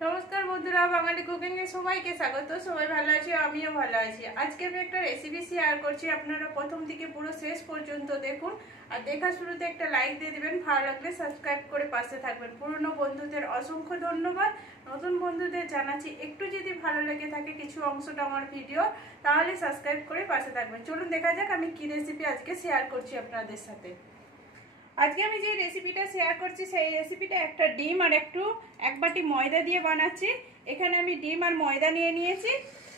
নমস্কার বন্ধুরা, বাঙালি কুকিং এ সবাইকে স্বাগত। সবাই ভালো আছে, আমিও ভালো আছি। আজকে আমি একটা রেসিপি শেয়ার করছি, আপনারা প্রথম থেকে পুরো শেষ পর্যন্ত দেখুন। আর দেখা শুরুতে একটা লাইক দিয়ে দিবেন, ভালো লাগলে সাবস্ক্রাইব করে পাশে থাকবেন। পুরনো বন্ধুদের অসংখ্য ধন্যবাদ, নতুন বন্ধুদের জানাচ্ছি একটু যদি ভালো লেগে থাকে কিছু অংশটা আমার ভিডিও, তাহলে সাবস্ক্রাইব করে পাশে থাকবেন। চলুন দেখা যাক আমি কি রেসিপি আজকে শেয়ার করছি আপনাদের সাথে। আজকে আমি যে রেসিপিটা শেয়ার করছি সেই রেসিপিটা একটা ডিম আর এক বাটি ময়দা দিয়ে বানাচ্ছি। এখানে আমি ডিম আর ময়দা নিয়ে নিয়েছি।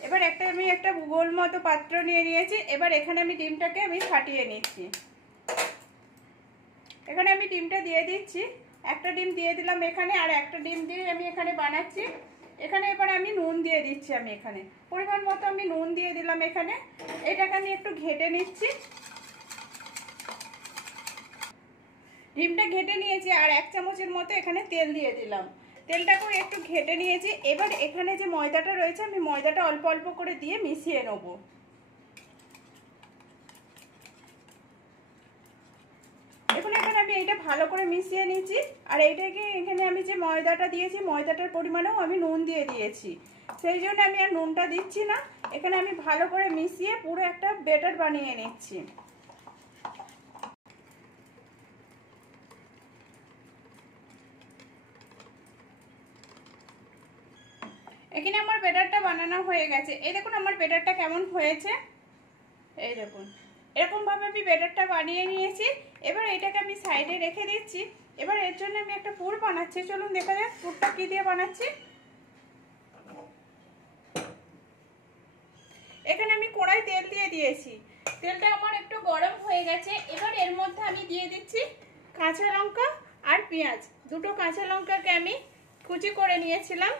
এবার আমি একটা গোল মতো পাত্র নিয়ে নিয়েছি। এবার এখানে আমি ডিমটাকে ফাটিয়ে নিচ্ছি। এখানে আমি ডিমটা দিয়ে দিচ্ছি। একটা ডিম দিয়ে দিলাম এখানে, আর একটা ডিম দিয়ে আমি এখানে বানাচ্ছি। এখানে এবার আমি নুন দিয়ে দিচ্ছি। আমি এখানে পরিমাণ মতো আমি নুন দিয়ে দিলাম। এখানে এটাকে আমি একটু ঘেটে নিচ্ছি। ডিমটা ঘেটে নিয়েছি আর 1 চামচের মতো এখানে তেল দিয়ে দিলাম। তেলটাকেও একটু ঘেটে নিয়েছি। এবার এখানে যে ময়দাটা রয়েছে আমি ময়দাটা অল্প অল্প করে দিয়ে মিশিয়ে নেব। এখন এখানে আমি এইটা ভালো করে মিশিয়ে নিয়েছি। আর এইটাকে এখানে আমি যে ময়দাটা দিয়েছি ময়দাটার পরিমাণেও আমি নুন দিয়ে দিয়েছি, সেই জন্য আমি আর নুনটা দিচ্ছি না। এখানে আমি ভালো করে মিশিয়ে পুরো একটা ব্যাটার বানিয়ে নিচ্ছি। এখানে আমার ব্যাটারটা বানানো হয়ে গেছে। এই দেখুন আমার ব্যাটারটা কেমন হয়েছে। এই দেখুন এরকম ভাবে আমি ব্যাটারটা বানিয়ে নিয়েছি। এবার এটাকে আমি সাইডে রেখে দিচ্ছি। এবার এর জন্য আমি একটা পুর বানাচ্ছি। চলুন দেখা যাক পুরটা কি দিয়ে বানাচ্ছি। এখানে আমি কড়াই তেল দিয়ে দিয়েছি। তেলটা আমার একটু গরম হয়ে গেছে। এবার এর মধ্যে আমি দিয়ে দিচ্ছি কাঁচা লঙ্কা আর পেঁয়াজ। দুটো কাঁচা লঙ্কাকে আমি কুচি করে নিয়েছিলাম,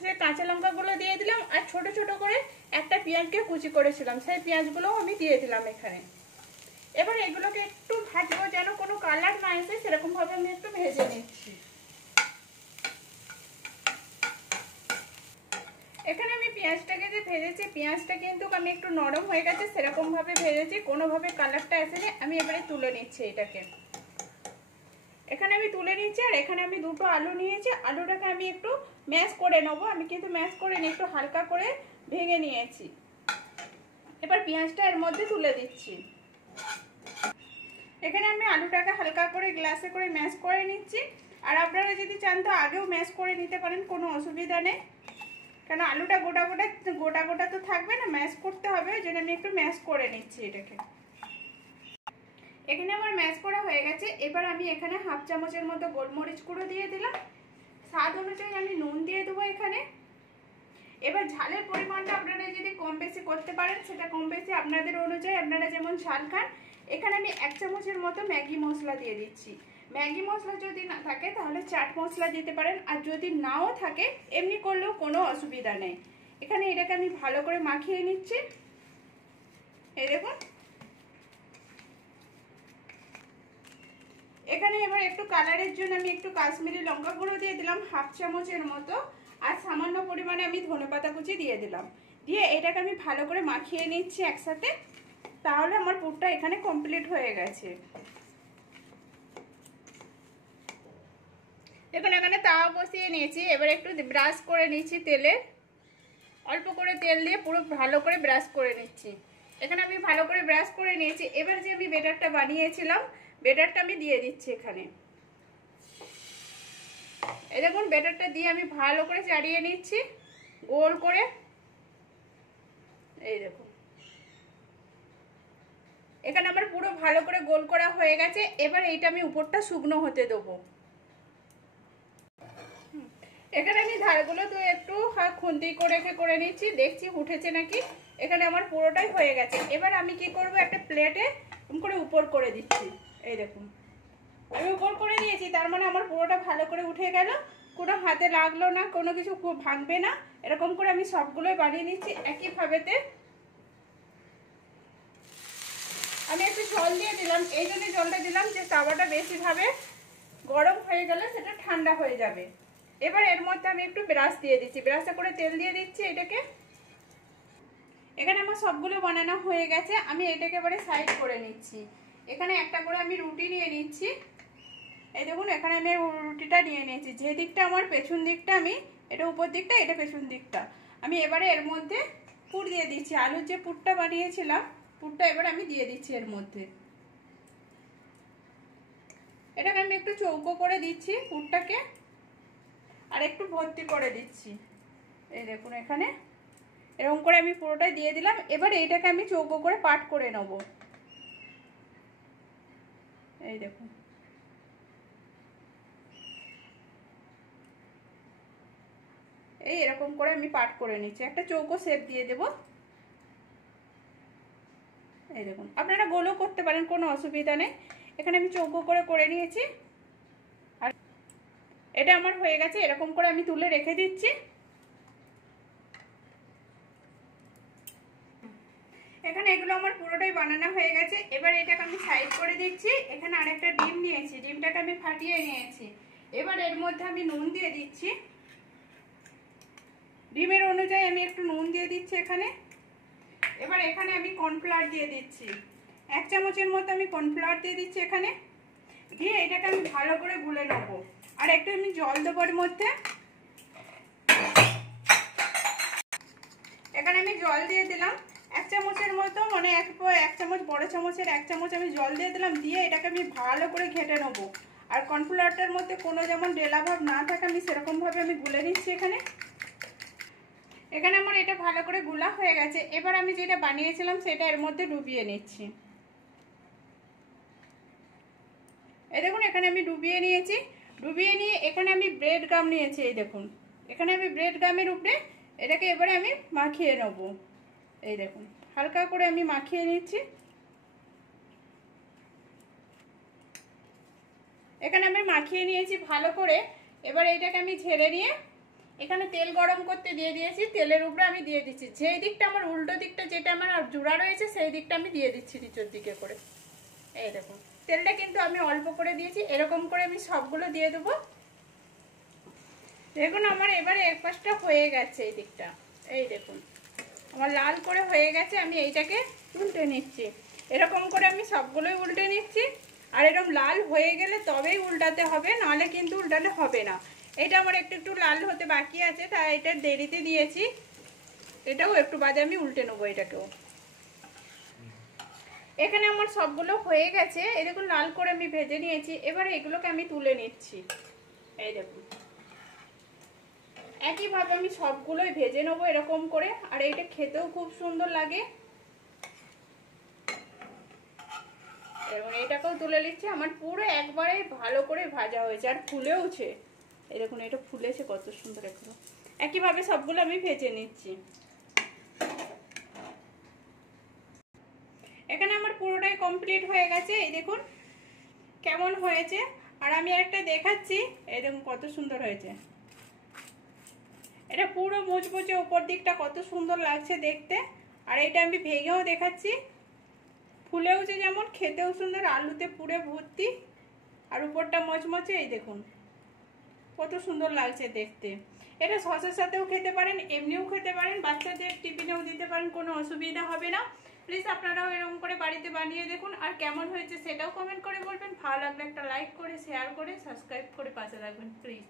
সেই কাঁচা লঙ্কাগুলো দিয়ে দিলাম। আর ছোট ছোট করে একটা পেঁয়াজকে কুচি করেছিলাম, সেই পেঁয়াজগুলোও আমি দিয়ে দিলাম এখানে। এবার এগুলোকে একটু ভাজবো, যেন কোনো কালার না আসে সেরকম ভাবে আমি একটু ভেজে নিচ্ছি। এখানে আমি পেঁয়াজটাকে যে ভেজেছি, পেঁয়াজটা কিন্তু আমি একটু নরম হয়ে গেছে, সেরকম ভাবে ভেজেছি, কোনোভাবে কালারটা আসেনি। আমি এবারে তুলে নিচ্ছি এটাকে। এখানে আমি তুলে নিচ্ছি। আর এখানে আমি দুটো আলু নিয়েছি, আলুটাকে আমি একটু ম্যাশ করে নেবো। আমি কিন্তু ম্যাশ করে নিয়ে একটু হালকা করে ভেঙে নিয়েছি। এবার পেঁয়াজটা এর মধ্যে তুলে দিচ্ছি। এখানে আমি আলুটাকে হালকা করে গ্লাসে করে ম্যাশ করে নিচ্ছি। আর আপনারা যদি চান তো আগেও ম্যাশ করে নিতে পারেন, কোনো অসুবিধা নেই। কেন আলুটা গোটা গোটা তো থাকবে না, ম্যাশ করতে হবে, ওই জন্য আমি একটু ম্যাশ করে নিচ্ছি এটাকে। এখানে আমার ম্যাশ করা হয়ে গেছে। এবার আমি এখানে 1/2 চামচের মতো গোলমরিচ গুঁড়ো দিয়ে দিলাম। স্বাদ অনুযায়ী আমি নুন দিয়ে দেবো এখানে। এবার ঝালের পরিমাণটা আপনারা যদি কম বেশি করতে পারেন, সেটা কম বেশি আপনাদের অনুযায়ী, আপনারা যেমন ঝাল খান। এখানে আমি 1 চামচের মতো ম্যাগি মশলা দিয়ে দিচ্ছি। ম্যাগি মশলা যদি না থাকে তাহলে চাট মশলা দিতে পারেন, আর যদি নাও থাকে এমনি করলেও কোনো অসুবিধা নেই। এখানে এটাকে আমি ভালো করে মাখিয়ে নিচ্ছি। এই দেখুন এখানে এবার একটু কালারের জন্য আমি একটু কাশ্মীরি লঙ্কা গুঁড়ো দিয়ে দিলাম 1/2 চামচের মতো। আর সামান্য পরিমাণে আমি ধনেপাতা কুচি দিয়ে দিলাম। দিয়ে এটাকে আমি ভালো করে মাখিয়ে নিচ্ছি একসাথে। তাহলে আমার পুরটা এখানে কমপ্লিট হয়ে গেছে। দেখুন এখানে তাওয়া বসিয়ে নিয়েছি। এবার একটু ব্রাশ করে নিচ্ছি তেলে, অল্প করে তেল দিয়ে পুরো ভালো করে ব্রাশ করে নিচ্ছি। এখানে আমি ভালো করে ব্রাশ করে নিয়েছি। এবার যে আমি ব্যাটারটা বানিয়েছিলাম, ব্যাটারটা আমি দিয়ে দিচ্ছি এখানে। এই দেখুন ব্যাটারটা দিয়ে আমি ভালো করে চাড়িয়ে নিচ্ছি গোল করে। এই দেখুন এখানে আমার পুরো ভালো করে গোল করা হয়ে গেছে। এবার এইটা আমি উপরটা শুকনো হতে দেবো। এখানে আমি ধারগুলো তো একটু খুন্তি করে নিচ্ছি, দেখছি উঠেছে নাকি। এখানে আমার পুরোটাই হয়ে গেছে। এবার আমি কি করব, একটা প্লেটে করে উপর করে দিচ্ছি। এই দেখুন আমি উপর করে দিয়েছি, তার মানে আমার পুরোটা ভালো করে উঠে গেল, কোনো হাতে লাগলো না, কোনো কিছু ভাঙবে না। এরকম করে আমি সবগুলোই বানিয়ে নিচ্ছি একইভাবেতে। আমি একটু জল দিয়ে দিলাম, এই জন্য জলটা দিলাম যে তাওয়াটা বেশিভাবে গরম হয়ে গেলে সেটা ঠান্ডা হয়ে যাবে। এবার এর মধ্যে আমি একটু ব্রাশ দিয়ে দিচ্ছি, ব্রাশে করে তেল দিয়ে দিচ্ছি এটাকে। এখানে আমার সবগুলো বানানো হয়ে গেছে। আমি এটাকে এবারে সাইড করে নিচ্ছি। এখানে একটা করে আমি রুটি নিয়ে নিচ্ছি। এই দেখুন এখানে আমি রুটিটা নিয়ে নিয়েছি। যে দিকটা আমার পেছন দিকটা আমি এটা উপর দিকটা, এটা পেছন দিকটা। আমি এবারে এর মধ্যে পুর দিয়ে দিচ্ছি, আলুর যে পুরটা বানিয়েছিলাম পুরটা এবারে আমি দিয়ে দিচ্ছি এর মধ্যে। এটাকে আমি একটু চৌকো করে দিচ্ছি পুরটাকে, আর একটু ভর্তি করে দিচ্ছি। এই দেখুন এখানে এরকম করে আমি পুরোটাই দিয়ে দিলাম। এবার এইটাকে আমি চৌকো করে পাট করে নেব। এই দেখুন এই এরকম করে আমি পাট করে নিচ্ছি, একটা চৌকো শেপ দিয়ে দেব। এই দেখুন আপনারা গোলও করতে পারেন, কোনো অসুবিধা নেই। এখানে আমি চৌকো করে নিয়েছি, আর এটা আমার হয়ে গেছে। এরকম করে আমি তুলে রেখে দিচ্ছি। এখানে এগুলো আমার পুরোটাই বানানো হয়ে গেছে। এবার এটাকে আমি সাইড করে দিচ্ছি। এখানে আরেকটা ডিম নিয়েছি, ডিমটাকে আমি ফাটিয়ে নিয়েছি। এবার এর মধ্যে আমি নুন দিয়ে দিচ্ছি, ডিমের অনুযায়ী আমি একটু নুন দিয়ে দিচ্ছি এখানে। এবার এখানে আমি কর্নফ্লাওয়ার দিয়ে দিচ্ছি, 1 চামচের মতো আমি কর্নফ্লাওয়ার দিয়ে দিচ্ছি এখানে। দিয়ে এটাকে আমি ভালো করে গুলে নেব। আর একটু আমি জল দেবো এর মধ্যে। এখানে আমি জল দিয়ে দিলাম 1 চামচের মতো, মানে 1 চামচ, বড় চামচের 1 চামচ আমি জল দিয়ে দিলাম। দিয়ে এটাকে আমি ভালো করে ঘেটে নেবো। আর কর্নফ্লাওয়ারটার মধ্যে কোনো যেমন ডেলা ভাব না থাকে আমি সেরকমভাবে আমি গুলে নিচ্ছি এখানে। এখানে আমার এটা ভালো করে গুলা হয়ে গেছে। এবার আমি যেটা বানিয়েছিলাম সেটা এর মধ্যে ডুবিয়ে নিচ্ছি। এই দেখুন এখানে আমি ডুবিয়ে নিয়েছি। ডুবিয়ে নিয়ে এখানে আমি ব্রেড গাম নিয়েছি। এই দেখুন এখানে আমি ব্রেড গামের উপরে এটাকে এবারে আমি মাখিয়ে নেব। এই দেখুন হালকা করে আমি মাখিয়ে নিচ্ছি। এখানে আমি মাখিয়ে নিয়েছি ভালো করে। এবার এইটাকে আমি ঝেড়ে নিয়ে এখানে তেল গরম করতে দিয়ে দিয়েছি। তেলের উপরে আমি দিয়ে দিচ্ছি, যেই দিকটা আমার উল্টো দিকটা যেটা আমার জোড়া রয়েছে সেই দিকটা আমি দিয়ে দিচ্ছি নিচের দিকে করে। এই দেখুন তেলটা কিন্তু আমি অল্প করে দিয়েছি। এরকম করে আমি সবগুলো দিয়ে দেবো। দেখুন আমার এবারে এক পাশটা হয়ে গেছে, এই দিকটা এই দেখুন আমার লাল করে হয়ে গেছে। আমি এইটাকে উল্টে নিচ্ছি, এরকম করে আমি সবগুলোই উল্টে নিচ্ছি। আর এরকম লাল হয়ে গেলে তবেই উল্টাতে হবে, নাহলে কিন্তু উল্টালে হবে না। এটা আমার একটু লাল হতে বাকি আছে, তাই এটা দেরিতে দিয়েছি। এটাও একটু বাদে আমি উল্টে নেবো এটাকেও। এখানে আমার সবগুলো হয়ে গেছে। এই দেখুন লাল করে আমি ভেজে নিয়েছি। এবার এগুলোকে আমি তুলে নিচ্ছি। এই দেখুন একইভাবে আমি সবগুলোই ভেজে নেবো এরকম করে। আর এইটা খেতেও খুব সুন্দর লাগে। এবং এটাকেও তুলে নিচ্ছি। আমার পুরো একবারে ভালো করে ভাজা হয়েছে আর ফুলেওছে। এই দেখুন এটা ফুলেছে কত সুন্দর। এগুলো একইভাবে সবগুলো আমি ভেজে নিচ্ছি। এখানে আমার পুরোটাই কমপ্লিট হয়ে গেছে। এই দেখুন কেমন হয়েছে। আর আমি একটা দেখাচ্ছি, এই দেখুন কত সুন্দর হয়েছে। এটা পুরো মুচমুচে, উপর দিকটা কত সুন্দর লাগছে দেখতে। আর এটা আমি ভেঙেও দেখাচ্ছি, ফুলেওছে যেমন, খেতেও সুন্দর, আলুতে পুরে ভর্তি, আর উপরটা মচমচে। এই দেখুন কত সুন্দর লাগছে দেখতে। এটা সসের সাথেও খেতে পারেন, এমনিও খেতে পারেন, বাচ্চাদের টিফিনেও দিতে পারেন, কোনো অসুবিধা হবে না। প্লিজ আপনারাও এরকম করে বাড়িতে বানিয়ে দেখুন। আর কেমন হয়েছে সেটাও কমেন্ট করে বলবেন। ভালো লাগলে একটা লাইক করে, শেয়ার করে, সাবস্ক্রাইব করে পাশে রাখবেন প্লিজ।